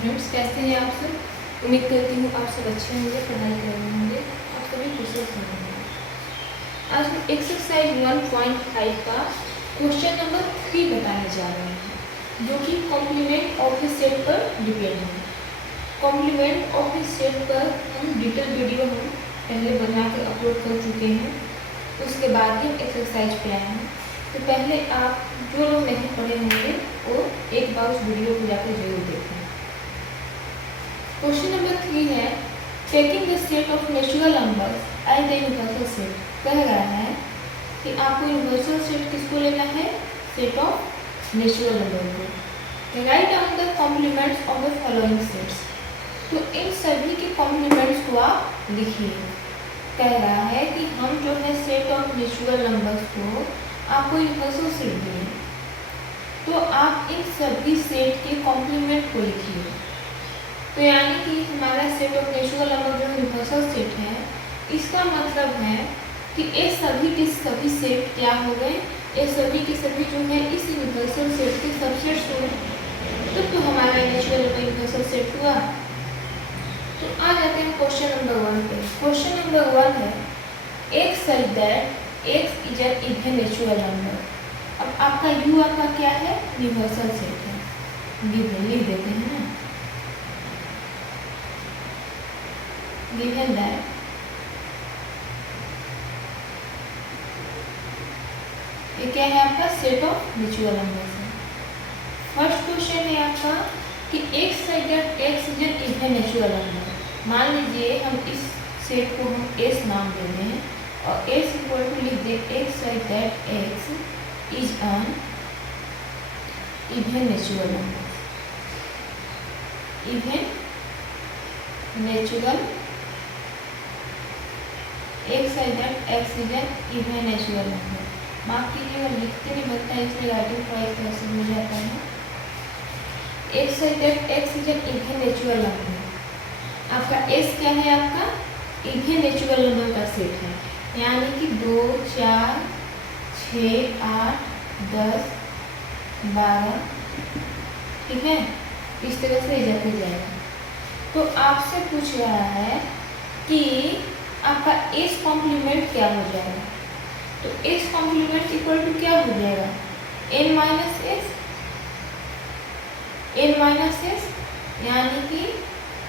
Friends, कैसे हैं आप सब। उम्मीद करती हूँ आप सब अच्छे होंगे, पढ़ाई कर रहे होंगे, आप सभी कुशल होंगे। आज हम एक्सरसाइज 1.5 का क्वेश्चन नंबर 3 बताने जा रहे हैं, जो कि कॉम्प्लीमेंट ऑफ द सेट पर डिपेंड है। कॉम्प्लीमेंट ऑफ द सेट पर हम डिटेल वीडियो हम पहले बना कर अपलोड कर चुके हैं, उसके बाद ही हम एक्सरसाइज पे आए हैं। तो पहले आप जो लोग नहीं पढ़े होंगे वो एक बार उस वीडियो को जाकर जरूर देखें। क्वेश्चन नंबर 3 है, taking the set of natural numbers as the universal set. कह रहा है कि आपको यूनिवर्सल सेट किसको लेना है, सेट ऑफ नेचुरल नंबर को। Write down the complements of the following sets. तो इन सभी के कॉम्प्लीमेंट्स को आप लिखिए। कह रहा है कि हम जो है सेट ऑफ नेचुरल नंबर्स को आपको यूनिवर्सल सेट दिए, तो आप इन सभी सेट के कॉम्प्लीमेंट को लिखिए। तो यानी कि हमारा सेट ऑफ नेचुरल नंबर जो यूनिवर्सल सेट है, इसका मतलब है कि ये सभी के सभी सेट क्या हो गए, ये सभी के सभी जो है इस यूनिवर्सल सेट के सबसेट्स हुए, तो हमारा नेचुरल नंबर यूनिवर्सल सेट हुआ। तो आ जाते हैं क्वेश्चन नंबर 1 पे। क्वेश्चन नंबर 1 है, x such that X is an even natural number. अब आपका यू आपका क्या है, यूनिवर्सल सेट है। गिवन लिख देते हैं ना, गिवन दैट ये क्या है आपका सेट ऑफ नेचुरल नंबर्स है। फर्स्ट क्वेश्चन है आपका कि x such that X is an even natural number. मान लीजिए हम इस सेट को हम एस नाम दे दें और एस इक्वल टू लिख दे X such that X is an even natural number. Even natural X such that X is an even natural number. माफ कीजिएगा, लिखते नहीं बनता है इसलिए राइटिंग थोड़ा कैसे हो जाता है। X such that X is an even natural number. आपका एस क्या है, आपका इवन नेचुरल नंबर का सेट है, यानी कि 2, 4, 6, 8, 10, 12, ठीक है, इस तरह से जाते जाएगा। तो आपसे पूछ रहा है कि आपका एस कॉम्प्लीमेंट क्या हो जाएगा। तो एस कॉम्प्लीमेंट इक्वल टू क्या हो जाएगा, N minus S. N minus S यानी कि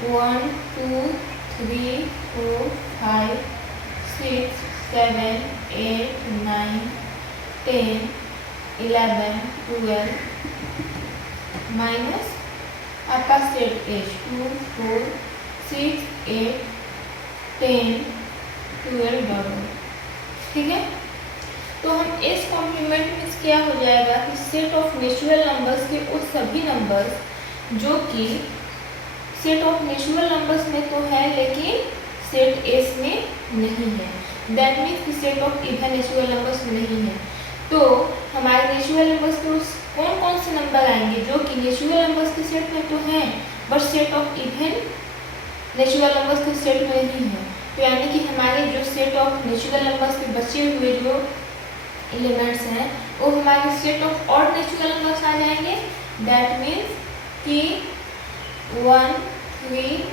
1, 2, 3, 4, 5, 6, 7, 8, 9, 10, 11, 12 माइनस आपका सेट एच 2, 4, 6, 8, 10, 12 डॉलर, ठीक है। तो हम इस कॉम्प्लीमेंट में क्या हो जाएगा कि सेट ऑफ नेचुरल नंबर्स के उस सभी नंबर्स जो कि सेट ऑफ नेचुरल नंबर्स में तो है लेकिन सेट एस में नहीं है, दैट मीन्स कि set of even natural numbers में नहीं है। तो हमारे नेचुरल नंबर्स के उस कौन कौन से नंबर आएंगे जो कि नेचुरल नंबर्स के सेट में तो हैं but set of even natural numbers के सेट में नहीं है। तो यानी कि हमारे जो सेट ऑफ नेचुरल नंबर्स के बचे हुए जो एलिमेंट्स हैं वो हमारे set of odd natural numbers आ जाएंगे। दैट मीन्स कि 1, 3,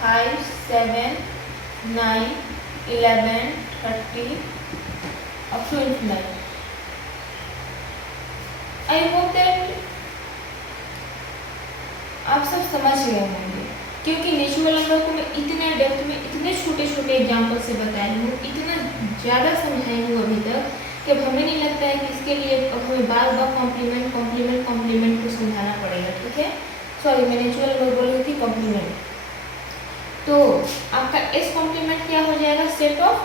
5, 7, 9, 11, 30 up to infinite. I hope that आप सब समझ गए होंगे, क्योंकि नेचुरल नंबर को मैं इतने डेप्थ में इतने छोटे छोटे एग्जाम्पल से बताई हूँ, इतना ज़्यादा समझाई हूँ अभी तक कि अब हमें नहीं लगता है कि इसके लिए हमें बार बार कॉम्प्लीमेंट को समझाना पड़ेगा, ठीक है। सॉरी, मैं नेचुरल नंबर बोल रही थी, कॉम्प्लीमेंट। तो आपका एस कॉम्प्लीमेंट क्या हो जाएगा, set of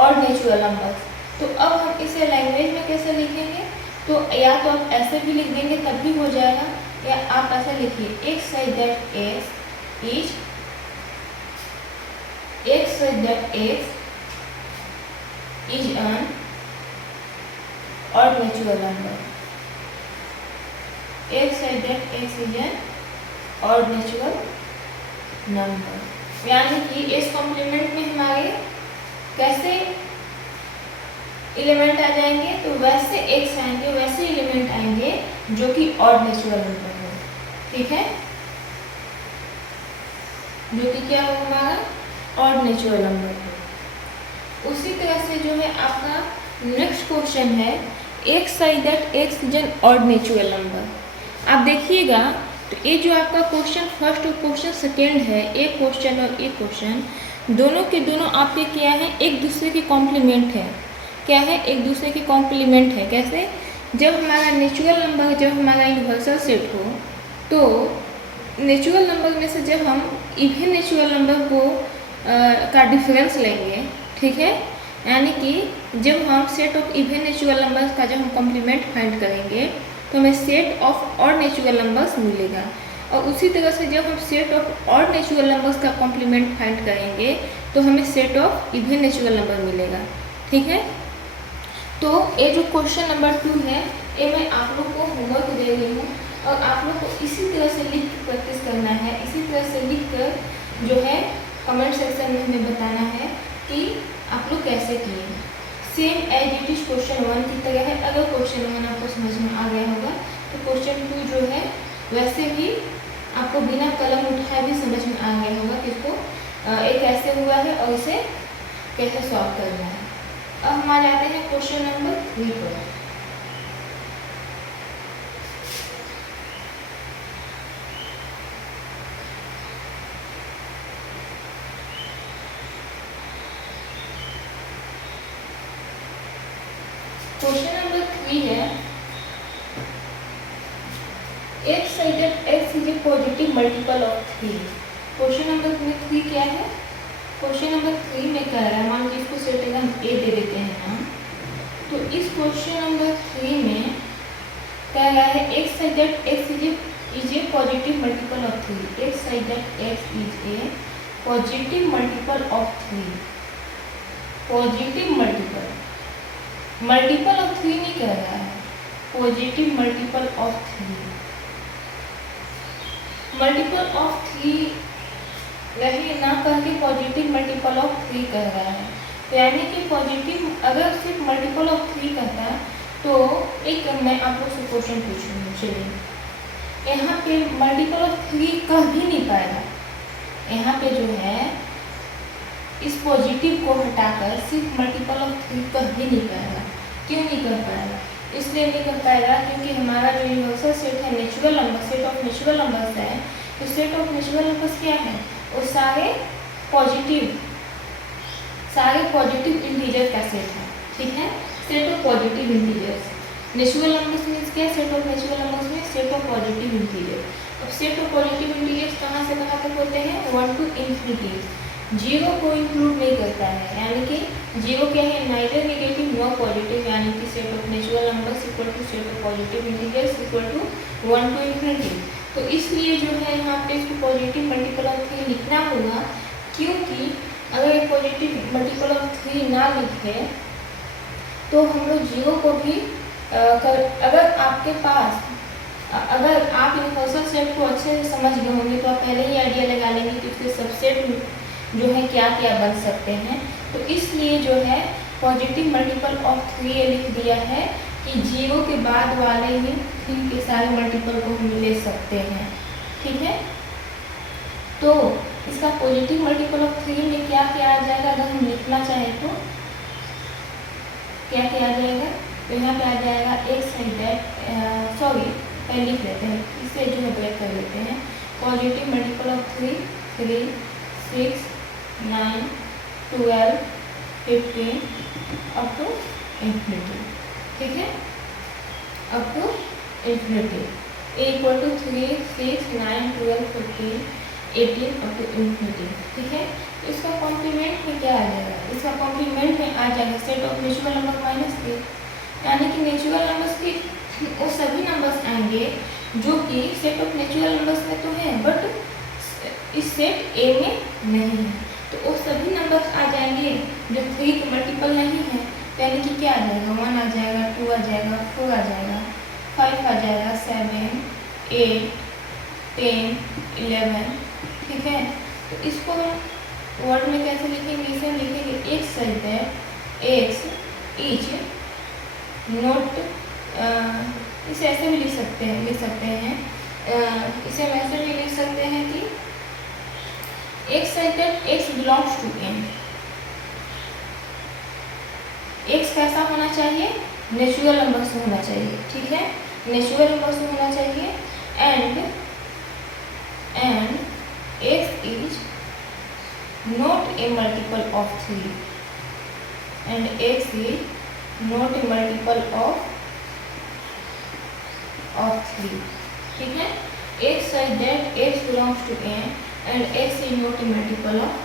odd natural numbers. तो अब हम इसे लैंग्वेज में कैसे लिखेंगे, तो या तो आप ऐसे भी लिख देंगे तब भी हो जाएगा, या आप ऐसे लिखिए x such that X is x such that X is N odd natural number. X such that X is N odd natural number, यानी कि इस कॉम्प्लीमेंट में हमारे कैसे एलिमेंट आ जाएंगे, तो वैसे एक्स आएंगे, वैसे एलिमेंट आएंगे जो कि ऑड नेचुरल नंबर हो, ठीक है। जो कि क्या हो हमारा ऑड नेचुरल नंबर हो। उसी तरह से जो है आपका नेक्स्ट क्वेश्चन है x size that X is N odd natural number. आप देखिएगा तो ये जो आपका क्वेश्चन फर्स्ट और क्वेश्चन सेकेंड है, एक क्वेश्चन और एक क्वेश्चन, दोनों के दोनों आपके क्या है, एक दूसरे के कॉम्प्लीमेंट है। क्या है, एक दूसरे के कॉम्प्लीमेंट है। कैसे, जब हमारा नेचुरल नंबर, जब हमारा यूनिवर्सल सेट हो तो नेचुरल नंबर में से जब हम इवन नेचुरल नंबर को का डिफरेंस लेंगे, ठीक है, यानी कि जब हम set of even natural numbers का जब हम कॉम्प्लीमेंट फाइंड करेंगे तो हमें set of odd natural numbers मिलेगा। और उसी तरह से जब हम set of odd natural numbers का कॉम्प्लीमेंट फाइंड करेंगे तो हमें set of even natural number मिलेगा। ठीक है, तो ये जो क्वेश्चन नंबर 2 है ये मैं आप लोग को होमवर्क दे रही हूँ और आप लोग को इसी तरह से लिख कर प्रैक्टिस करना है। इसी तरह से लिख कर जो है कमेंट सेक्शन में हमें बताना है कि आप लोग कैसे किए। Same as it is question 1 की तरह है। अगर क्वेश्चन 1 आपको समझ में आ गया होगा तो क्वेश्चन 2 जो है वैसे भी आपको बिना कलम उठाए भी समझ में आ गया होगा कि इसको एक कैसे हुआ है और इसे कैसे सॉल्व करना है। अब हम आ जाते हैं क्वेश्चन नंबर 3 पर। क्वेश्चन नंबर 3 है x sided x is a positive multiple of 3। Question number 3 क्या है, क्वेश्चन नंबर 3 में कह रहा है, मान लीजिए इसको सेट हम ए दे देते हैं ना, तो इस क्वेश्चन नंबर 3 में कह रहा है x sided x is a positive multiple of 3। X sided x is a positive multiple of 3। Positive multiple of 3 नहीं कह रहा है, positive multiple of 3। Multiple of 3 नहीं ना करके पॉजिटिव मल्टीपल ऑफ 3 कह रहा है। तो यानी कि पॉजिटिव अगर सिर्फ मल्टीपल ऑफ 3 कहता तो एक मैं आप लोग से क्वेश्चन पूछूंगी। चलिए, यहाँ पे मल्टीपल ऑफ 3 कह भी नहीं पाएगा। यहाँ पे जो है इस पॉजिटिव को हटाकर सिर्फ मल्टीपल ऑफ 3 कह भी नहीं पाएगा। क्यों नहीं कर पाएगा? इसलिए नहीं कर पाएगा क्योंकि हमारा जो यूनिवर्सल सेट है natural number, set of natural numbers है। तो सेट ऑफ नेचुरल नंबर्स क्या है, वो सारे पॉजिटिव इंटीजर का सेट है। ठीक है, set of positive integers. Natural numbers means क्या, सेट ऑफ नेचुरल नंबर्स में सेट ऑफ पॉजिटिव इंटीजर। अब सेट ऑफ पॉजिटिव इंटीजर्स कहाँ से कहाँ तक होते हैं, 1 to infinity। 0 को इंक्लूड नहीं करता है, यानी कि 0 क्या है, नाइदर नेगेटिव नो पॉजिटिव, यानी कि set of natural numbers equal to set of positive integers equal to 1 to infinity। तो इसलिए जो है यहाँ पे इसको पॉजिटिव मल्टीपल ऑफ 3 लिखना होगा, क्योंकि अगर एक पॉजिटिव मल्टीपल ऑफ 3 ना लिखे तो हम लोग 0 को भी अगर आपके पास अगर आप यूनिवर्सल सेट को अच्छे से समझ गए होंगे तो आप पहले ही आइडिया लगा लेंगे कि उसके सबसेट जो है क्या क्या बन सकते हैं। तो इसलिए जो है पॉजिटिव मल्टीपल ऑफ 3 लिख दिया है कि 0 के बाद वाले ही 3 के सारे मल्टीपल को हम ले सकते हैं। ठीक है, तो इसका पॉजिटिव मल्टीपल ऑफ 3 में क्या क्या आ जाएगा, अगर हम लिखना चाहें तो क्या क्या आ जाएगा, तो यहाँ पे आ जाएगा एक्स साइडेड, सॉरी पहले लिख लेते हैं, इसे जो है ब्रेक कर लेते हैं। Positive multiple of 3 3 6 9 12 15 up to infinity. ठीक है, up to infinity equal to 3 6 9 12 15 18 up to infinity. ठीक है, इसका कॉम्प्लीमेंट में क्या आ जाएगा, इसका कॉम्प्लीमेंट में आ जाएगा सेट ऑफ नेचुरल नंबर -3, यानी कि नेचुरल नंबर्स की वो सभी नंबर्स आएंगे जो कि सेट ऑफ नेचुरल नंबर्स में तो हैं बट इस सेट ए में नहीं है। तो वो सभी नंबर्स आ जाएंगे जो 3 के मल्टीपल नहीं है, यानी कि क्या आ जाएगा, 1 आ जाएगा, 2 आ जाएगा, 4 आ जाएगा, 5 आ जाएगा, 7 8 10 11। ठीक है, तो इसको हम वर्ड में कैसे लिखेंगे, इसे हम लिखेंगे x sided x is not, इसे ऐसे भी लिख सकते हैं, इसे हम ऐसे भी लिख सकते हैं कि x such that x belongs to n। x कैसा होना चाहिए? नेचुरल नंबर से होना चाहिए, ठीक है, नेचुरल नंबर से होना चाहिए। And x is not a multiple of 3 and x is not a multiple of 3, ठीक है। x such that x belongs to n and x is not a multiple of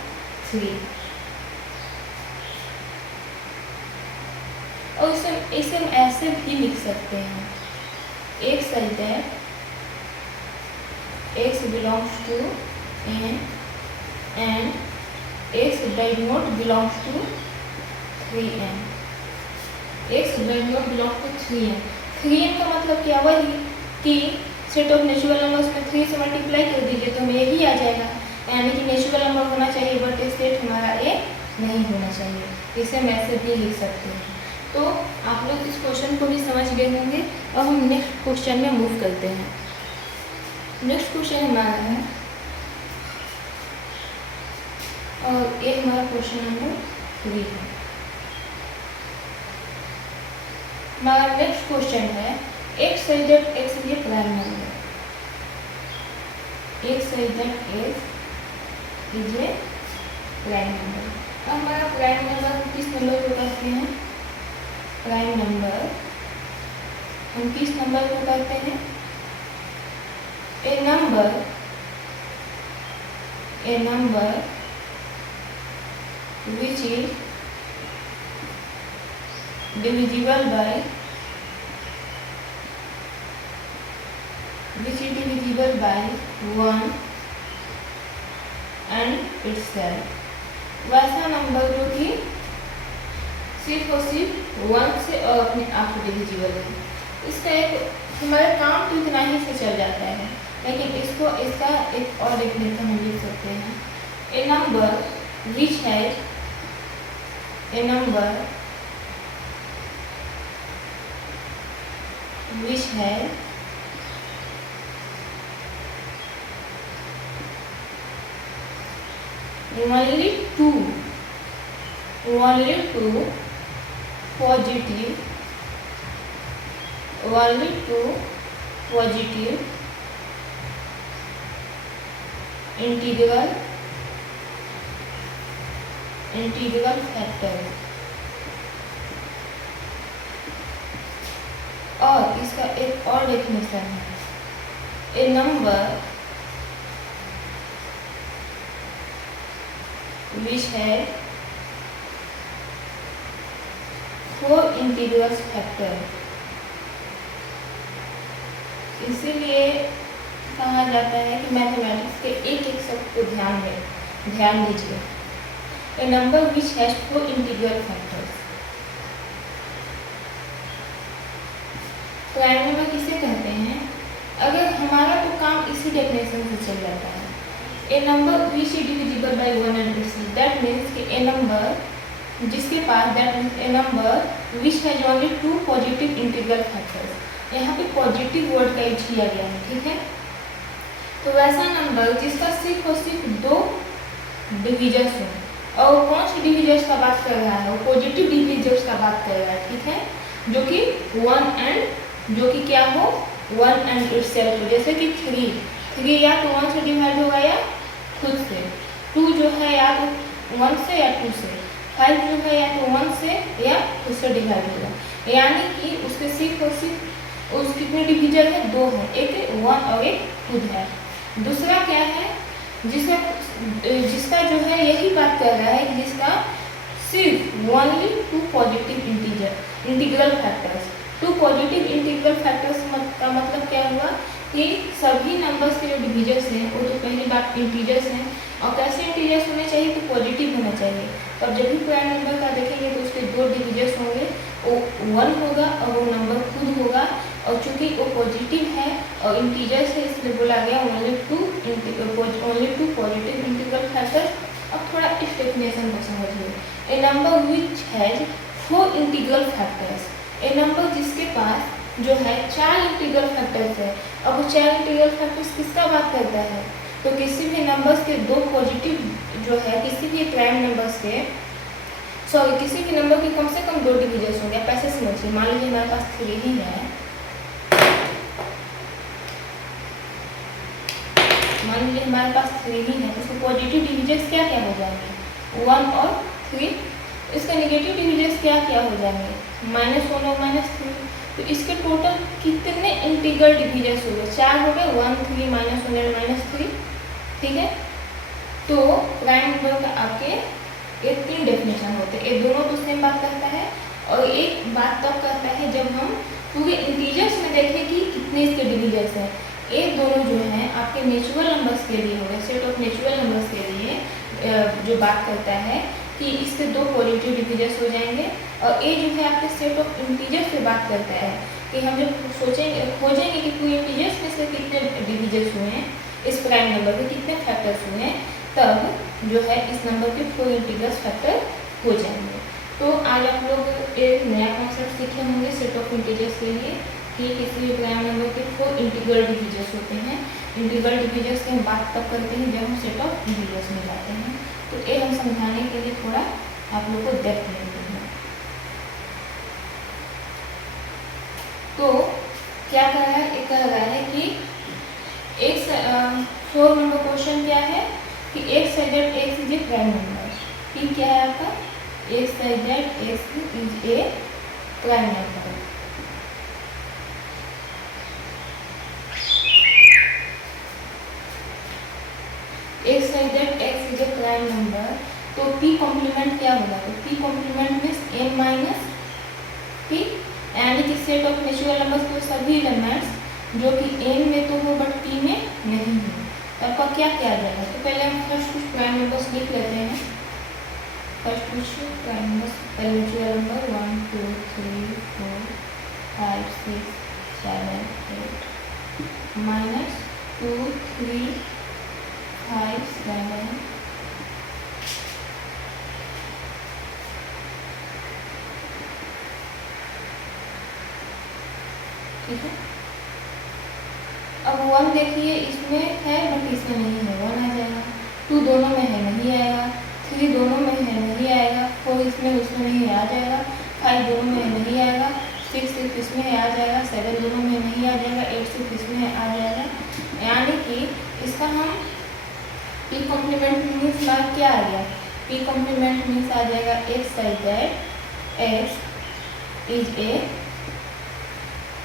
3। और इसे हम ऐसे भी लिख सकते हैं, x such that x belongs to n and x does not belongs to 3n। x does not belong to 3n। 3n का मतलब क्या? वही कि सेट ऑफ नेचुरल नंबर्स में 3 से मल्टीप्लाई कर दीजिए तो हमें ए ही आ जाएगा, यानी कि नेचुरल नंबर होना चाहिए बट सेट हमारा ए नहीं होना चाहिए। इसे हम ऐसे भी लिख सकते हैं। तो आप लोग इस क्वेश्चन को भी समझ गए होंगे। अब हम नेक्स्ट क्वेश्चन में मूव करते हैं। नेक्स्ट क्वेश्चन हमारा है, और ये हमारा क्वेश्चन नंबर 3 है। हमारा नेक्स्ट क्वेश्चन है x such that x is a prime number। x such that x is a prime number। अब हमारा प्राइम नंबर किस नंबर को कहते हैं? प्राइम नंबर हम किस नंबर को कहते हैं? A number which is divisible by 1 and itself। वैसा नंबर जो कि सिर्फ और सिर्फ 1 से और अपने आप डिविजिबल है। इसका एक हमारे काम तो इतना ही से चल जाता है, लेकिन इसका एक और डेफिनेशन हम लिख सकते हैं। A number which has only two positive integral factors। और इसका एक और डेफिनेशन है, a number which has 4 integral factor. इसीलिए कहा जाता है कि मैथमेटिक्स के एक शब्द को ध्यान दीजिए। A number which has 4 integral factors. Prime number किसे कहते हैं? अगर हमारा तो काम इसी डेफिनेशन से चल जाता है, a number which is divisible by 1 and itself। That means कि ए नंबर जिसके पास, that means a number which has only 2 positive integral factors. यहाँ पे पॉजिटिव वर्ड का यूज किया गया है, ठीक है। तो वैसा नंबर जिसका सिर्फ और सिर्फ 2 डिविजर्स हो, और कौन सी डिविजर्स का बात कर रहा है? वो पॉजिटिव डिविजर्स का बात कर रहा है, ठीक है, जो कि 1 एंड जो कि क्या हो 1 एंड इटसेल्फ। जैसे कि 3 या तो 1 से डिवाइड होगा या खुद से, 2 जो है या तो 1 से या 2 से, 5 जो है या तो 1 से या खुद से डिवाइड होगा। यानी कि उसके सिर्फ और सिर्फ उस कितने डिविजन है? 2 है, एक 1 और एक खुद है। दूसरा क्या है? जिसका जो है यही बात कर रहा है कि जिसका सिर्फ only 2 positive integral factors. 2 positive integral factors का मतलब क्या हुआ कि सभी नंबर्स के जो डिविजर्स हैं वो तो पहली बात इंटीजर्स हैं, और कैसे इंटीजर्स होने चाहिए? तो पॉजिटिव होना चाहिए। तो जब भी प्राइम नंबर का देखेंगे तो उसके 2 डिविजर्स होंगे, वो 1 होगा और वो नंबर खुद होगा, और चूंकि वो पॉजिटिव है और इंटीजर्स है इसलिए बोला गया ओनली 2 पॉजिटिव इंटीग्रल फैक्टर्स। अब थोड़ा इस डेफिनेशन को समझिए। A number which has 4 integral factors. A number जिसके पास जो है 4 इंटीग्रल फैक्टर्स है। अब वो 4 इंटीग्रल फैक्टर्स किसका बात करता है? तो किसी भी नंबर्स के दो पॉजिटिव जो है किसी भी प्राइम नंबर्स के किसी भी नंबर के कम से कम दो डिविजर्स होंगे। आप ऐसे समझिए, मान लीजिए हमारे पास 3 ही है, मान लीजिए हमारे पास 3 ही है, तो उसके पॉजिटिव डिविजर्स क्या क्या हो जाएंगे, 1 और 3। इसका नेगेटिव डिविजर्स क्या क्या हो जाएंगे, -1 और -3। तो इसके टोटल कितने इंटीग्रल डिविजर्स हो गए, 4 हो गए, 1, 3, -1 और -3। ठीक है, तो प्राइम नंबर का आपके ये 3 डेफिनेशन होते हैं। ये दोनों तो सेम बात करता है, और एक बात तब करता है जब हम पूरे इंटीजर्स में देखें कि कितने इसके डिविजर्स हैं। ये दोनों जो हैं आपके नेचुरल नंबर्स के लिए हो गए, सेट ऑफ नेचुरल नंबर्स के लिए जो बात करता है कि इसके दो पॉजिटिव डिविजर्स हो जाएंगे। और ये जो है आपके सेट ऑफ इंटीजर्स पे बात करता है कि हम जब खोजेंगे कि पूरे इंटीजर्स में से कितने डिविजर्स हुए हैं, इस प्राइम नंबर के कितने फैक्टर्स हुए हैं, तब जो है इस नंबर के 4 इंटीग्रल्स फैक्टर हो जाएंगे। तो आज आप लोग एक नया कॉन्सेप्ट सीखे होंगे सेट ऑफ इंटीजर्स के लिए कि किसी भी प्राइम नंबर के 4 इंटीग्रल डिविजर्स होते हैं। इंटीग्रल डिविजर्स की हम बात तब करते हैं जब हम सेट ऑफ इंटीजर्स में जाते हैं। तो ये हम समझाने के लिए थोड़ा आप लोग को डेप्थ में देते हैं। तो क्या कर रहा है, ये कह रहा है कि एक 4 नंबर क्वेश्चन क्या है कि x such that x is a prime number। P क्या है आपका, x such that x is a prime number। x such that x is a prime number, तो p कॉम्प्लीमेंट क्या होगा, तो p complement means m minus p, यानी कि set of natural numbers के सभी एलिमेंट्स जो कि n में तो हो बट p में नहीं है। तो आपका क्या किया जाएगा, तो पहले हम फर्स्ट कुछ प्राइम नंबर्स लिख लेते हैं। फर्स्ट कुछ प्राइम नंबर्स, पहले नेचुरल नंबर 1 2 3 4 5 6 7 8 -2 3 5 7 ठीक है। अब 1 देखिए इसमें है बट इसमें नहीं है, 1 आ जाएगा। 2 दोनों में है, नहीं आएगा। 3 दोनों में है, नहीं आएगा। 4 इसमें उसमें नहीं है, आ जाएगा। 5 दोनों में है, नहीं आएगा। 6 सिर्फ इसमें है, आ जाएगा। 7 दोनों में नहीं आ जाएगा। 8 सिर्फ इसमें है, आ जाएगा। यानी कि इसका हम p कॉम्प्लीमेंट मीन्स मार्क क्या आ गया, p कॉम्प्लीमेंट मीन्स आ जाएगा x such that x is a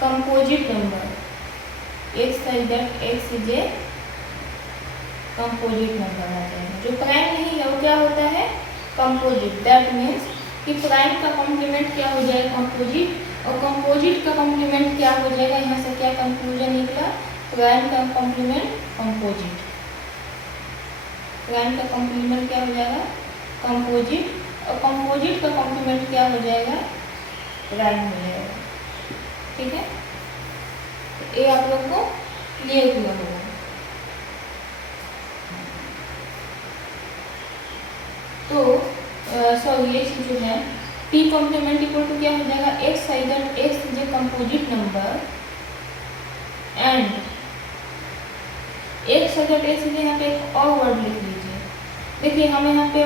composite number. x such that x is a composite number आ जाएगा। जो प्राइम नहीं है वो क्या होता है, कंपोजिट। दैट मीन्स कि प्राइम का कॉम्प्लीमेंट क्या हो जाएगा, कंपोजिट, और कंपोजिट का कॉम्प्लीमेंट क्या हो जाएगा। यहाँ से क्या कंक्लूजन निकला, प्राइम का कॉम्प्लीमेंट कंपोजिट। प्राइम का कॉम्प्लीमेंट क्या हो जाएगा, कंपोजिट, और कंपोजिट का कॉम्प्लीमेंट क्या हो जाएगा, प्राइम हो जाएगा। ठीक है, ये आप लोग को क्लियर हुआ होगा। तो सॉरी ये चीज जो है p कॉम्प्लीमेंट इक्वल टू क्या हो जाएगा, x such that x is a composite number and x such that x is, यहाँ पे एक और वर्ड लिख लीजिए। देखिए हम यहाँ पे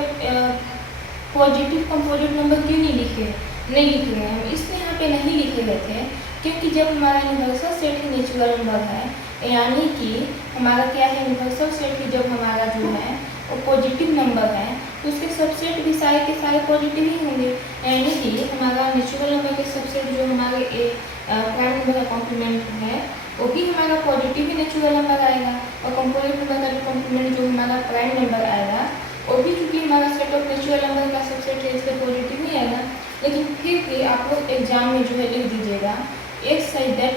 पॉजिटिव कंपोजिट नंबर क्यों नहीं लिख रहे हैं हम, इसलिए यहाँ पे नहीं लिखे गए थे क्योंकि जब हमारा यूनिवर्सल सेट ही नेचुरल नंबर है, यानी कि हमारा क्या है, यूनिवर्सल सेट ही जब हमारा जो है वो पॉजिटिव नंबर है तो उसके सबसेट भी सारे के सारे पॉजिटिव ही होंगे। यानी कि हमारा नेचुरल नंबर के सबसेट जो हमारे प्राइम नंबर का कॉम्प्लीमेंट है वो भी हमारा पॉजिटिव ही नेचुरल नंबर आएगा, और कंपोजिट नंबर का भी कॉम्प्लीमेंट जो हमारा प्राइम नंबर आएगा वो भी चूँकि हमारा सेट ऑफ नेचुरल नंबर का सबसेट है इसलिए पॉजिटिव ही आएगा। लेकिन फिर भी आप लोग एग्जाम में जो है लिख दीजिएगा x such that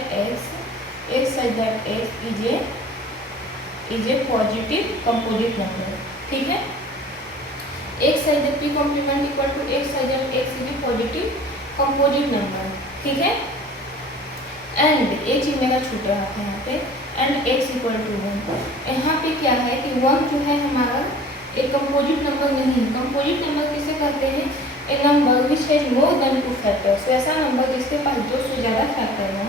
x is a positive composite number. ठीक है, x such that p complement equal to x such that x is a positive composite number. ठीक है, एंड एक चीज मेरा छूट रहा था यहाँ पे, एंड x इक्वल टू 1। यहाँ पे क्या है कि 1 जो है हमारा एक कंपोजिट नंबर नहीं। कंपोजिट नंबर किसे कहते हैं, a number which has more than 2 factors. वैसा नंबर जिसके पास 2 से ज़्यादा फैक्टर हो,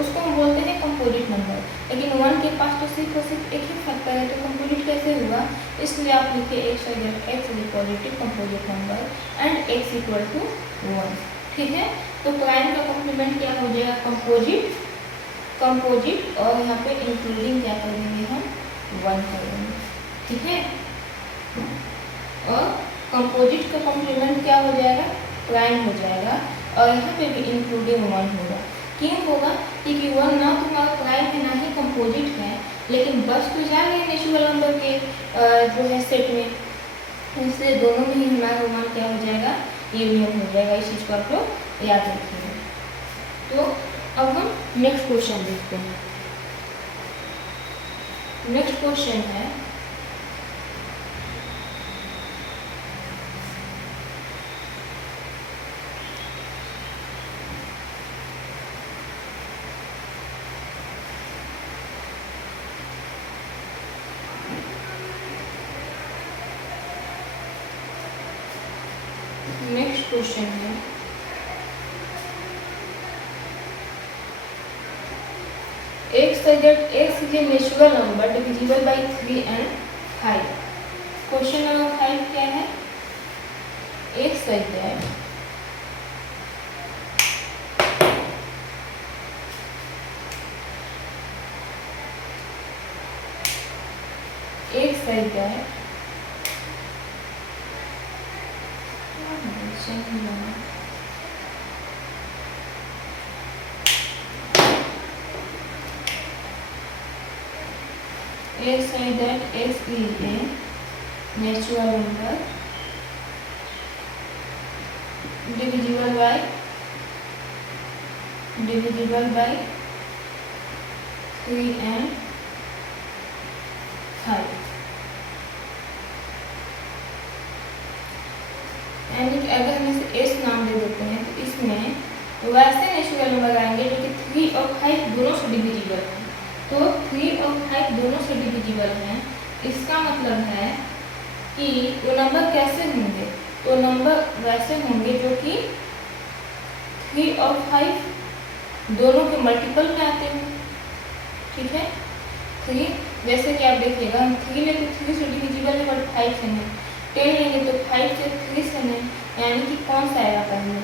उसको हम बोलते हैं कंपोजिट नंबर। लेकिन 1 के पास तो सिर्फ और सिर्फ एक ही फैक्टर है, तो कंपोजिट कैसे हुआ? इसलिए आप लिखिए x is a positive composite number and x equal to 1। ठीक है, तो प्राइम का कॉम्प्लीमेंट क्या हो जाएगा? कंपोजिट, कंपोजिट, और यहाँ पे इंक्लूडिंग क्या कर देंगे हम? 1 कर देंगे। ठीक है, और कंपोजिट का कॉम्प्लीमेंट क्या हो जाएगा? प्राइम हो जाएगा, और यहाँ पे भी इंक्लूडिंग 1 होगा। क्यों होगा? क्योंकि 1 ना तो हमारा प्राइम है ना ही कंपोजिट है, लेकिन बस तो जा रहे हैं नेचुरल नंबर के जो है सेट में, इसलिए दोनों में ही हमारा 1 क्या हो जाएगा? यूनियन हो जाएगा। इस चीज़ को आप लोग याद रखिएगा। तो अब हम नेक्स्ट क्वेश्चन देखते हैं। नेक्स्ट क्वेश्चन है नेक्स्ट क्वेश्चन है x is a natural number divisible by 3 and 5। Question number 5 क्या है? x is x is a natural number divisible by 3 and 5। यानी कि अगर हम इसे s नाम दे देते हैं तो इसमें वैसे नेचुरल नंबर आएंगे जो कि 3 और 5 दोनों से डिविजिबल हैं। तो 3 और 5 दोनों से डिविजिबल हैं, इसका मतलब है कि वो नंबर कैसे होंगे? तो नंबर वैसे होंगे जो कि 3 और 5 दोनों के मल्टीपल में आते हैं। ठीक है, 3 जैसे कि आप देखिएगा, हम 3 लेंगे 3 से डिविजिबल है बट 5 से नहीं, 10 लेंगे तो 5 से 3 से नहीं, यानी कि कौन सा आएगा पहले?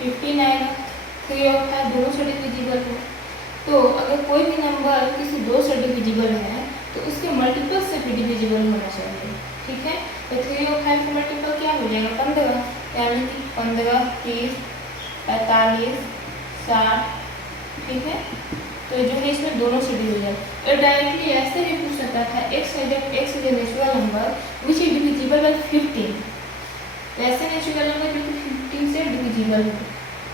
15 आएगा। 3 और 5 दोनों से डिविजिबल है, तो अगर कोई भी नंबर किसी 2 से डिविजिबल है तो उसके मल्टीपल से भी डिविजिबल होना चाहिए। ठीक है, तो 3 और 5 का मल्टीपल क्या हो जाएगा? 15, यानी कि 15, 30, 45, 60। ठीक है, तो जो है इसमें दोनों से डिविजन। तो डायरेक्टली ऐसे भी पूछ सकता था x is a natural number which is divisible by 15। वैसे नेचुरल नंबर जो कि 15 से डिविजिबल हो।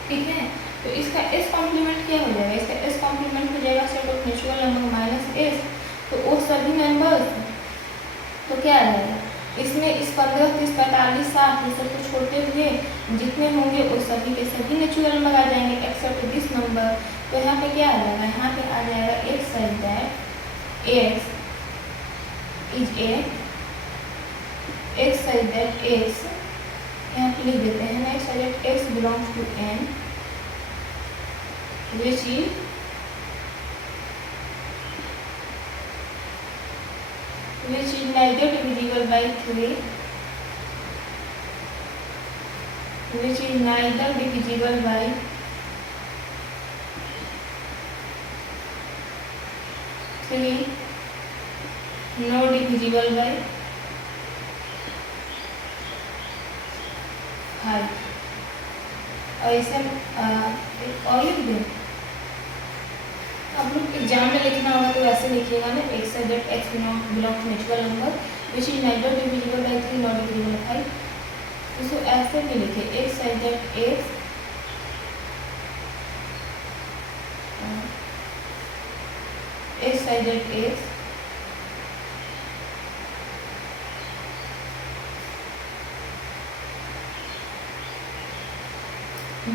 ठीक है, तो इसका s कॉम्प्लीमेंट क्या हो जाएगा? इसका s कॉम्प्लीमेंट हो जाएगा set of natural number minus s। तो वो सभी नंबर तो क्या रहेगा इसमें? इस 15, 30, 45, 60 ये सब को छोड़ते हुए जितने होंगे वो सभी के सभी नेचुरल नंबर आ जाएंगे एक्सेप्ट दिस नंबर। तो यहाँ पे क्या आ जाएगा? यहाँ पे आ जाएगा x is that x is a x is that x, यहाँ पे लिख देते हैं ना, x is that x belongs to n which is neither divisible by 3, which is neither divisible by 3 nor divisible by 5। और इसे एक और लिख दें, आप लोग एग्जाम में लिखना होगा तो वैसे लिखिएगा ना, x is that x belongs to natural number which is neither divisible by 3 nor divisible by 5। इसको ऐसे भी लिखे x is that x is that x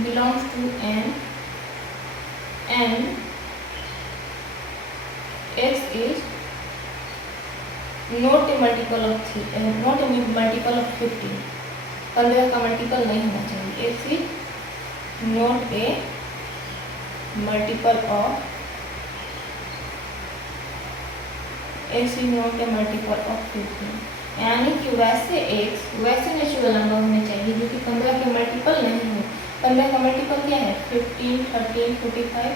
belongs to n and x is not a multiple of 3, not a multiple of 15। 15 का multiple नहीं होना चाहिए। x is not a multiple of x is not a multiple of 15, यानी कि वैसे x वैसे natural number होने चाहिए जो कि 15 के मल्टीपल नहीं हो। 15 का मल्टीपल क्या है? 15, 13, 45,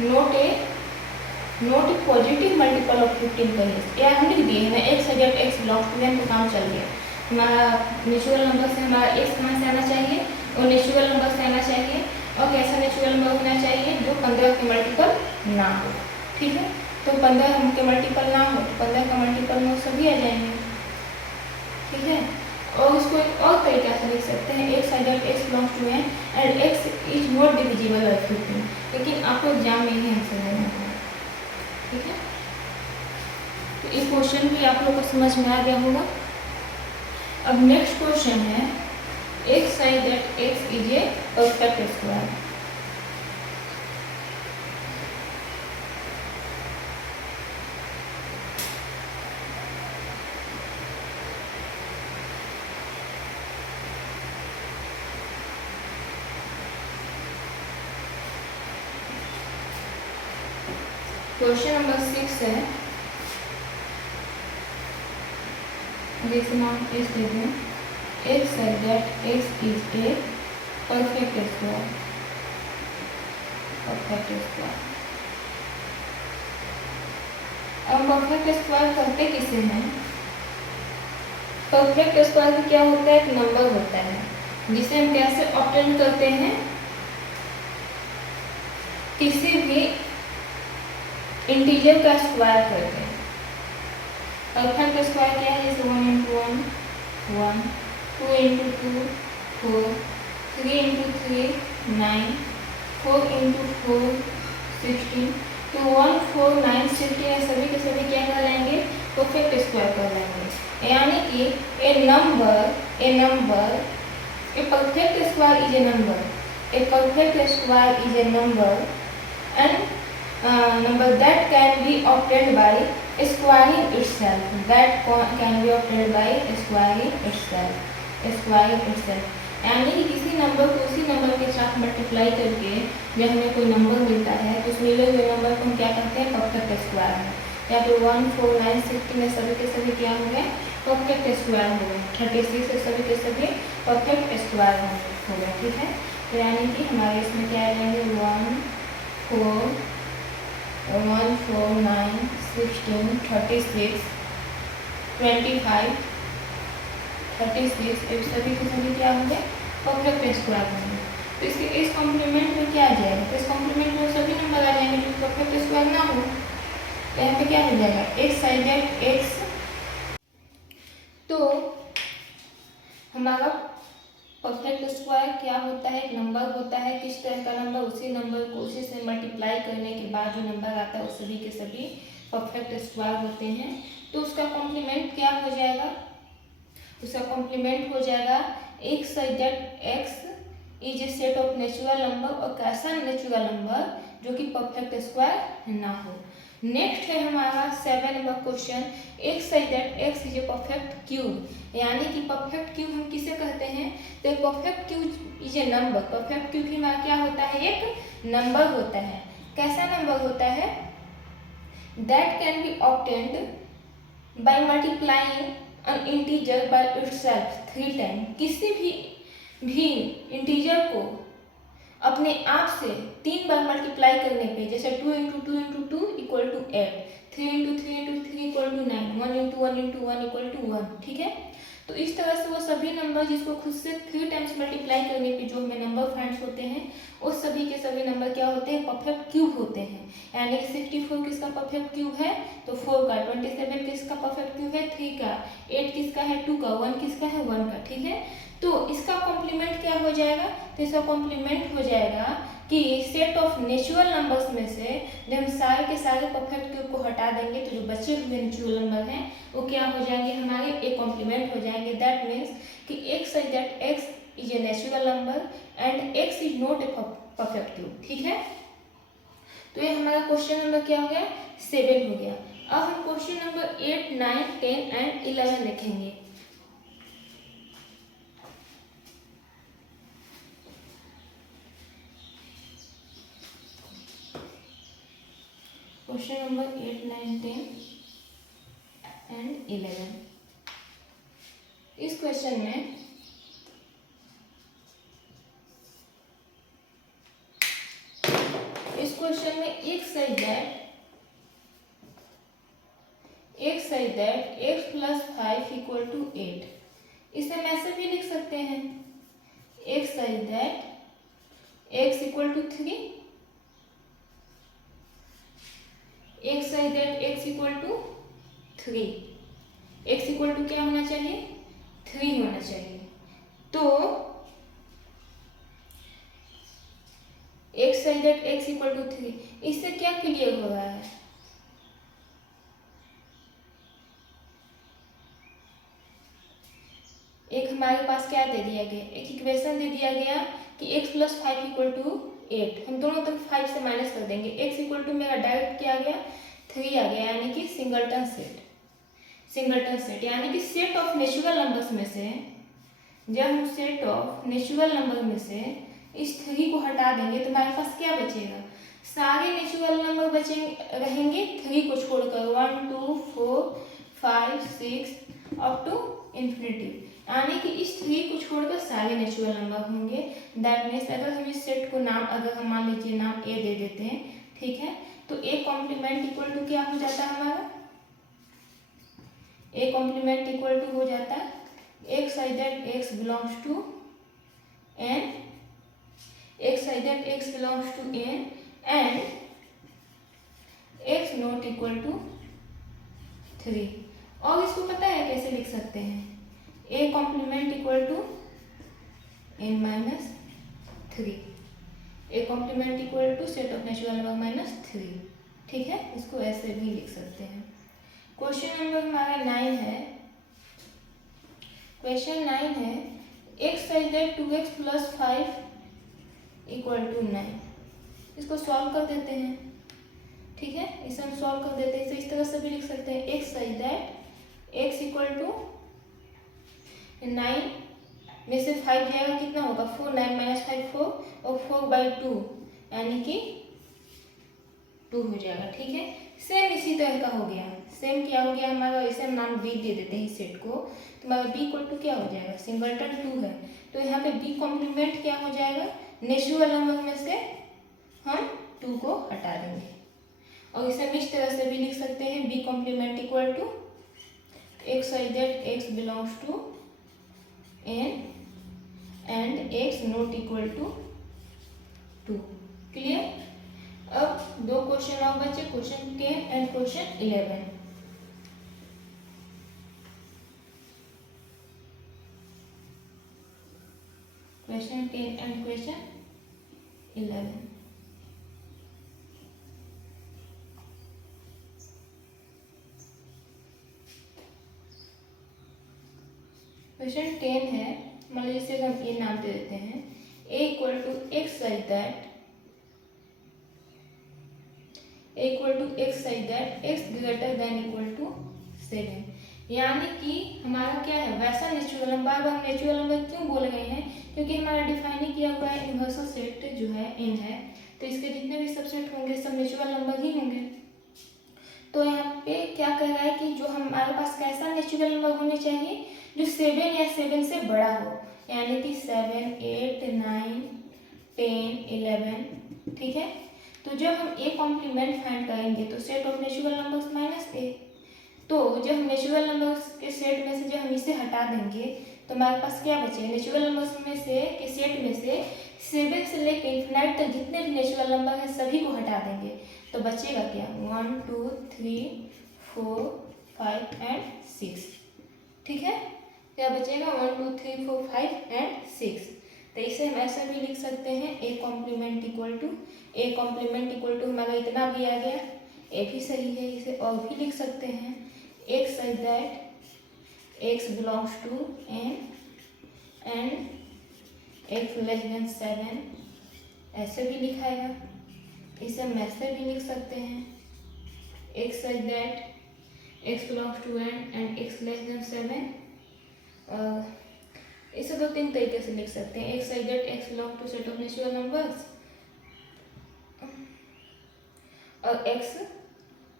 not a positive multiple of 15 कहिए। या हम लिख दिए हैं x subject x belongs to m, तो काम चल गया। हमारा नेचुरल नंबर से हमारा x कहाँ से आना चाहिए? और नेचुरल नंबर से आना चाहिए। और कैसा नेचुरल नंबर होना चाहिए? जो 15 के मल्टीपल ना हो। ठीक है, तो 15 के मल्टीपल ना हो तो 15 का मल्टीपल में सभी आ जाएंगे। ठीक है, और उसको एक और तरीका से लिख सकते हैं, x subject x belongs to m and x is not divisible by 15, लेकिन आपको एग्जाम में ही आंसर देना होगा। ठीक है, तो इस क्वेश्चन भी आप लोग को समझ में आ गया होगा। अब नेक्स्ट क्वेश्चन है, x size that x is a perfect square. Question number 6 है, जैसे नाम इस दे दें, x said that x is a perfect square। Perfect square, अब परफेक्ट स्क्वायर करते किसे हैं? परफेक्ट स्क्वायर का क्या होता है? एक नंबर होता है जिसे हम कैसे ऑब्टेन करते हैं? किसी भी इंटीजर का स्क्वायर करते हैं। परफेक्ट स्क्वायर क्या है? जैसे 1 into 1 1, 2 into 2 4, 3 into 3 9, 4 into 4 16, तो 1 4 9 16 सभी के सभी क्या कहलाएंगे? परफेक्ट स्क्वायर कहलाएंगे। यानी कि a perfect square is a number, a perfect square is a number and number that can be obtained by squaring itself, that can be obtained by squaring itself। यानी कि किसी नंबर को उसी number के साथ मल्टीप्लाई करके जब हमें कोई नंबर मिलता है तो उस मिले हुए नंबर को हम क्या कहते हैं? परफेक्ट स्क्वायर है। या तो 1 4 9 16 में सभी के सभी क्या हो गए? परफेक्ट स्क्वायर हो गए। 36 से सभी के सभी परफेक्ट स्क्वायर हो गए। ठीक है, तो यानी कि हमारे इसमें क्या आ जाएंगे? 1 4 9 16 36 25 36, सभी के सभी क्या होंगे? परफेक्ट स्क्वायर होंगे। तो इसके इस कॉम्प्लीमेंट में क्या आ जाएगा? तो इस कॉम्प्लीमेंट में सभी नंबर आ जाएंगे जो परफेक्ट स्क्वायर ना हो। तो यहाँ पे क्या हो जाएगा? x साइडेड x, तो हमारा परफेक्ट स्क्वायर क्या होता है? एक नंबर होता है। किस तरह का नंबर? उसी नंबर को उसी से मल्टीप्लाई करने के बाद जो नंबर आता है वो सभी के सभी परफेक्ट स्क्वायर होते हैं। तो उसका कॉम्प्लीमेंट क्या हो जाएगा? उसका कॉम्प्लीमेंट हो जाएगा x subject x is A set of natural number, और कैसा नेचुरल नंबर? जो कि परफेक्ट स्क्वायर ना हो। नेक्स्ट है हमारा 7 number question, x subject x is a perfect cube. यानी कि परफेक्ट क्यूब हम किसे कहते हैं? तो perfect cube is a number. Perfect cube ही हमारा क्या होता है? एक नंबर होता है। कैसा नंबर होता है? That can be obtained by multiplying an integer by itself 3 times। किसी भी इंटीजर को अपने आप से 3 बार मल्टीप्लाई करने पे, जैसे 2 into 2 into 2 equal to 8, 3 into 3 into 3 equal to 9, 1 into 1 into 1 equal to 1। ठीक है, तो इस तरह से वो सभी नंबर जिसको खुद से 3 टाइम्स मल्टीप्लाई करने पे जो हमें नंबर फाइंड्स होते हैं, उस सभी के सभी नंबर क्या होते हैं? परफेक्ट क्यूब होते हैं। यानी कि 64 किसका परफेक्ट क्यूब है? तो 4 का। 27 किसका परफेक्ट क्यूब है? 3 का। 8 किसका है? 2 का। 1 किसका है? 1 का। ठीक है, तो इसका कॉम्प्लीमेंट क्या हो जाएगा? तो इसका कॉम्प्लीमेंट हो जाएगा कि सेट ऑफ नेचुरल नंबर्स में से जब हम सारे के सारे परफेक्ट क्यूब को हटा देंगे तो जो बचे हुए नेचुरल नंबर हैं वो क्या हो जाएंगे? हमारे एक कॉम्प्लीमेंट हो जाएंगे। दैट मीन्स कि x such that x is a natural number and x is not a perfect cube. ठीक है, तो ये हमारा क्वेश्चन नंबर क्या हो गया? 7 हो गया। अब हम क्वेश्चन नंबर 8 9 10 एंड 11 लिखेंगे। Question number 8, 9, 10 and 11। इस क्वेश्चन में एक side that x plus 5 equal to 8। इसे हम ऐसे भी लिख सकते हैं, एक side that x equal to 3, एक side that x equal to 3। x equal to क्या होना चाहिए? 3 होना चाहिए। तो एक side that x equal to 3, इससे क्या क्लियर हो रहा है? एक हमारे पास क्या दे दिया गया, एक इक्वेशन दे दिया गया कि x प्लस 5 इक्वल टू 8। हम दोनों तरफ 5 से माइनस कर देंगे। x इक्वल टू मेरा डायरेक्ट क्या आ गया? 3 आ गया, यानी कि सिंगलटन सेट। सिंगलटन सेट यानी कि सेट ऑफ नेचुरल नंबर्स में से, जब हम सेट ऑफ नेचुरल नंबर में से इस 3 को हटा देंगे तो हमारे पास क्या बचेगा? सारे नेचुरल नंबर बचेंगे रहेंगे 3 को छोड़कर, 1, 2, 4, 5, 6 अप टू इन्फिनिटी। यानी कि इस 3 को छोड़कर सारे नेचुरल नंबर होंगे। दैट मीन्स अगर हम इस सेट को नाम, अगर हम मान लीजिए नाम ए दे देते हैं, ठीक है, तो ए कॉम्प्लीमेंट इक्वल टू क्या हो जाता है हमारा? ए कॉम्प्लीमेंट इक्वल टू हो जाता है x side that x belongs to n, x side that x belongs to n and x not equal to 3। और इसको पता है कैसे लिख सकते हैं? a complement equal to n minus 3। a complement equal to set of natural number minus 3। ठीक है, इसको ऐसे भी लिख सकते हैं। क्वेश्चन नंबर हमारा 9 है। क्वेश्चन 9 है x side that 2x plus 5 equal to 9। इसको सॉल्व कर देते हैं, ठीक है, इसे हम सॉल्व कर देते हैं। इस तरह से भी लिख सकते हैं, x side that x equal to 9 में से 5 जाएगा, कितना होगा? 4, 9 माइनस 5 4 और 4/2 यानी कि 2 हो जाएगा। ठीक है, सेम इसी तरह का हो गया। सेम क्या हो गया हमारा? इसे हम नाम b दे देते हैं इस सेट को, तो हमारा b इक्वल टू क्या हो जाएगा? सिंगलटन 2 है, तो यहाँ पे b कॉम्प्लीमेंट क्या हो जाएगा? नेचुरल नंबर में से हम 2 को हटा देंगे। और इसे हम इस तरह से भी लिख सकते हैं, b complement equal to x side that x belongs to n and x not equal to 2। Clear? अब 2 क्वेश्चन और बचे, question 10 and question 11। Question 10 and question 11। Question 10 है, मान लीजिए इसे हम ए नाम दे देते हैं। a equal to x side that x greater than equal to 7। यानी कि हमारा क्या है? वैसा नेचुरल नंबर। अब हम नेचुरल नंबर क्यों बोल रहे हैं? क्योंकि हमारा डिफाइन किया हुआ है यूनिवर्सल सेट जो है n है, तो इसके जितने भी सबसेट होंगे सब नेचुरल नंबर ही होंगे। तो यहाँ पे क्या कह रहा है कि जो हमारे पास कैसा नेचुरल नंबर होने चाहिए? जो 7 या 7 से बड़ा हो, यानी कि 7, 8, 9, 10, 11। ठीक है, तो जब हम ए कॉम्प्लीमेंट फाइंड करेंगे तो set of natural numbers minus A. तो जब हम नेचुरल नंबर्स के सेट में से जब हम इसे हटा देंगे तो हमारे पास क्या बचेगा? नेचुरल नंबर्स में से के सेट में से 7 से लेकर इन्फिनाइट तक जितने भी नेचुरल नंबर हैं सभी को हटा देंगे, तो बचेगा क्या? 1, 2, 3, 4, 5 एंड 6। ठीक है, क्या बचेगा? 1, 2, 3, 4, 5 एंड 6। तो इसे हम ऐसा भी लिख सकते हैं, ए कॉम्प्लीमेंट इक्वल टू हमारा इतना भी आ गया, ए भी सही है। इसे और भी लिख सकते हैं, x side that x belongs to n and x less than 7, ऐसे भी लिखाएगा। इसे हम ऐसे भी लिख सकते हैं, x side that x belongs to n and x less than 7। इसे 2-3 तरीके से लिख सकते हैं, x side that x belongs to set of natural numbers और x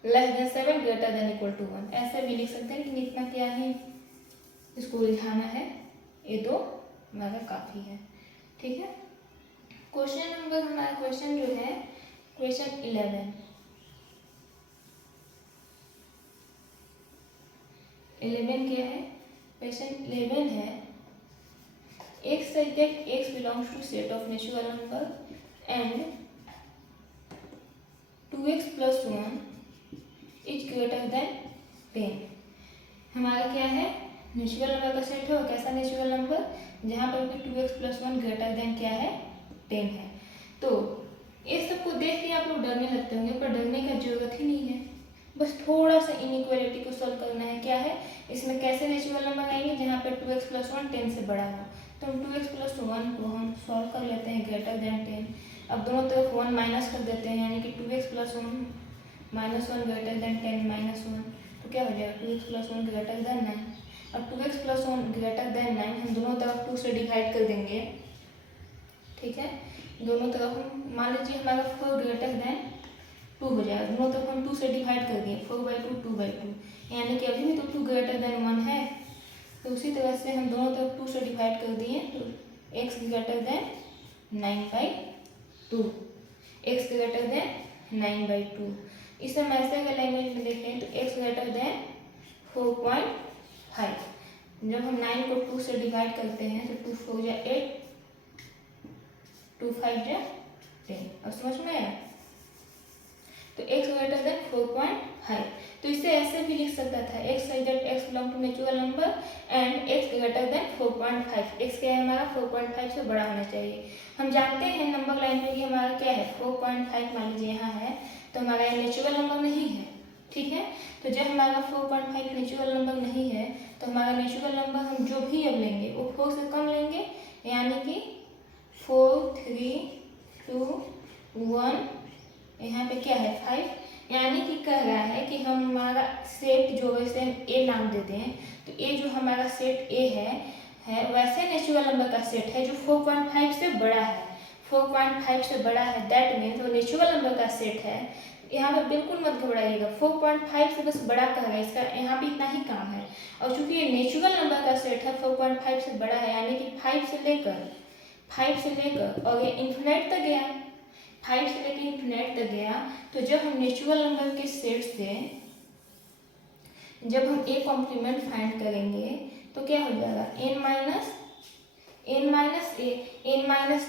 less than 7 greater than equal to 1, ऐसे भी लिख सकते हैं लेकिन इतना क्या है, इसको उलझाना है, ये दो हमारा काफ़ी है। ठीक है, क्वेश्चन नंबर हमारा क्वेश्चन जो है क्वेश्चन 11 क्या है, क्वेश्चन 11 है x such that x belongs to set of natural number and 2x plus 1 is greater than 10। हमारा क्या है, नेचुरल नंबर का सेट है, और कैसा नेचुरल नंबर, जहाँ पर भी 2x plus 1 ग्रेटर देन क्या है, 10 है। तो इस सबको देख के आप लोग डरने लगते होंगे, पर डरने का जरूरत ही नहीं है, बस थोड़ा सा इनइक्वालिटी को सॉल्व करना है। क्या है, इसमें कैसे नेचुरल नंबर आएंगे, जहाँ पर 2x plus 1 10 से बड़ा हो, तो हम 2x plus 1 को हम सॉल्व कर लेते हैं ग्रेटर देन 10। अब दोनों तरफ 1 माइनस कर देते हैं, यानी कि 2x plus 1 minus 1 greater than 10 minus 1, तो क्या हो जाएगा 2x plus 1 ग्रेटर देन 9। अब 2x plus 1 ग्रेटर देन 9 हम दोनों तरफ 2 से डिवाइड कर देंगे। ठीक है, दोनों तरफ हम मान लीजिए हमारा 4 ग्रेटर देन 2 हो जाएगा, दोनों तरफ हम 2 से डिवाइड कर दिए, 4/2 2/2, यानी कि अभी भी तो 2 ग्रेटर देन 1 है। तो उसी तरह से हम दोनों तरफ 2 से डिवाइड कर दिए, तो x greater then 9/2, x greater then 9/2। इसे हम ऐसे अगर लैंग्वेज में देखें तो x ग्रेटर देन 4.5। जब हम 9 को 2 से डिवाइड करते हैं तो 2 4 जा 8, 2 5 जा 10। अब समझ में आया, तो x ग्रेटर देन 4.5। तो इसे ऐसे भी लिख सकता था, x such that x belong to natural number and x greater then 4.5। x क्या है हमारा, 4.5 से बड़ा होना चाहिए। हम जानते हैं नंबर लाइन में कि हमारा क्या है 4.5, मान लीजिए यहाँ है, तो हमारा ये नेचुरल नंबर नहीं है। ठीक है, तो जब हमारा 4.5 नेचुरल नंबर नहीं है, तो हमारा नेचुरल नंबर हम जो भी अब लेंगे वो 4 से कम लेंगे, यानी कि 4 3 2 1, यहाँ पे क्या है 5, यानी कि कह रहा है कि हम हमारा सेट जो वैसे हम ए नाम देते हैं, तो ए जो हमारा सेट ए है वैसे नेचुरल नंबर का सेट है जो 4.5 से बड़ा है, 4.5 से बड़ा है, दैट मीन्स वो नेचुरल नंबर का सेट है। यहाँ पे बिल्कुल मत घबराइएगा, 4.5 से बस बड़ा कह रहा है, इसका यहाँ भी इतना ही काम है। और चूंकि ये नेचुरल नंबर का सेट है, 4.5 से बड़ा है, यानी कि 5 से लेकर और ये इन्फिनिट तक गया, 5 से लेकर इन्फिनिट तक गया। तो जब हम नेचुरल नंबर के सेट से जब हम ए कॉम्प्लीमेंट फाइंड करेंगे तो क्या हो जाएगा, n माइनस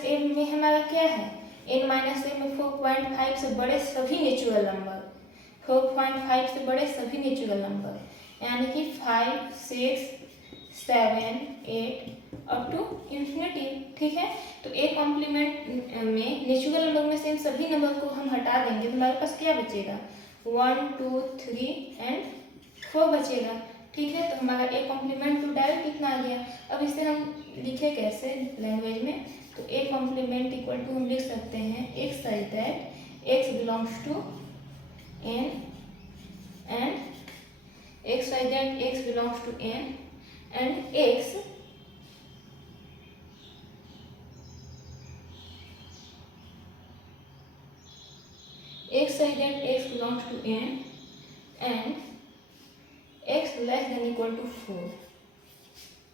ए में हमारा क्या है, n माइनस ए में 4.5 से बड़े सभी नेचुरल नंबर, 4.5 से बड़े सभी नेचुरल नंबर, यानी कि 5 6 7 8 अप टू इन्फिनिटी। ठीक है, तो ए कॉम्प्लीमेंट में नेचुरल नंबर में से इन सभी नंबर को हम हटा देंगे, तो हमारे पास क्या बचेगा, 1 2 3 एंड 4 बचेगा। ठीक है, तो हमारा ए कॉम्प्लीमेंट टू डायरेक्ट कितना आ गया। अब इसे हम लिखे कैसे लैंग्वेज में, तो ए कॉम्प्लीमेंट इक्वल टू हम लिख सकते हैं x such that x belongs to n and x such that x belongs to n and x such that x belongs to n and x less than equal to 4।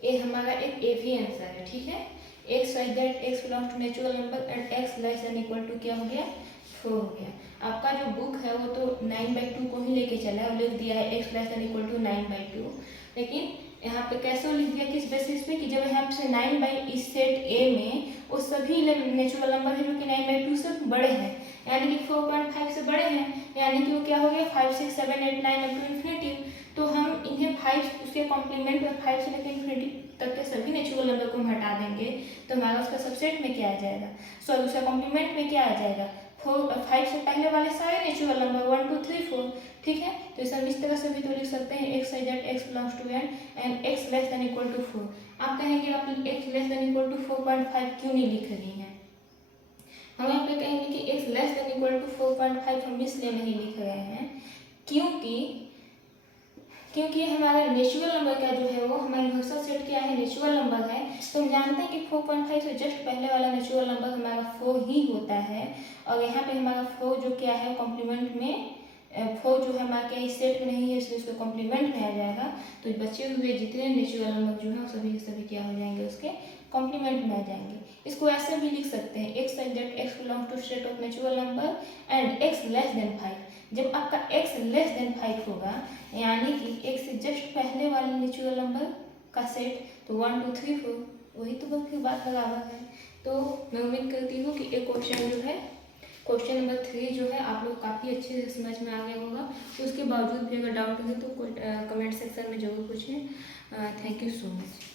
ये हमारा एक ए भी answer है। ठीक है, x such that x belongs to natural number and x less than equal to क्या हो गया, 4 हो गया। आपका जो बुक है वो तो 9/2 को ही लेके चला है और लिख दिया है x less than equal to 9/2, लेकिन यहाँ पे कैसे लिख दिया, किस बेसिस पे, कि जब यहाँ से 9 इस सेट ए में वो सभी नेचुरल नंबर है जो कि 9/2 से बड़े हैं, यानी कि 4.5 से बड़े हैं, यानी कि वो क्या हो गया 5 6 7 8 9 अप टू इन्फिनिटी। तो हम इन्हें 5 उसके कॉम्प्लीमेंट में 5 से लेकर इन्फिनिटी तक के सभी नेचुरल नंबर को हम हटा देंगे, तो हमारा उसका सबसेट में क्या आ जाएगा, सॉरी उसका कॉम्प्लीमेंट में क्या आ जाएगा, 5 से पहले वाले सारे नेचुरल नंबर 1 2 3 4। ठीक है, तो इसे हम इस तरह से भी तो लिख सकते हैं x such that x belongs to n and x less than equal to 4। आप कहेंगे आप x less than equal to 4.5 क्यों नहीं लिख रही हैं, हम यहाँ पे कहेंगे कि x less than equal to 4.5 हम इसलिए नहीं लिख रहे हैं क्योंकि हमारा नेचुरल नंबर का जो है वो हमारा यूनिवर्सल सेट क्या है, नेचुरल नंबर है। तो हम जानते हैं कि 4.5 से जस्ट पहले वाला नेचुरल नंबर हमारा 4 ही होता है, और यहाँ पे हमारा 4 जो क्या है कॉम्प्लीमेंट में फोर जो है हमारे इस सेट में नहीं है, इसलिए उसके कॉम्प्लीमेंट में आ जाएगा। तो बचे हुए जितने नेचुरल नंबर जो है सभी के सभी क्या हो जाएंगे, उसके कॉम्प्लीमेंट में आ जाएंगे। इसको ऐसे भी लिख सकते हैं, x such that x belong to set of natural number and x less than 5। जब आपका एक्स लेस देन 5 होगा, यानी कि एक्स से जस्ट पहले वाले नेचुरल नंबर का सेट, तो 1 2 3 4 वही तो बस बात बराबर है। तो मैं उम्मीद करती हूँ कि एक क्वेश्चन जो है, क्वेश्चन नंबर 3 जो है आप लोग काफ़ी अच्छे से समझ में आ गया होगा। उसके बावजूद भी अगर डाउट होगी तो कमेंट सेक्शन में ज़रूर पूछें। Thank you so much.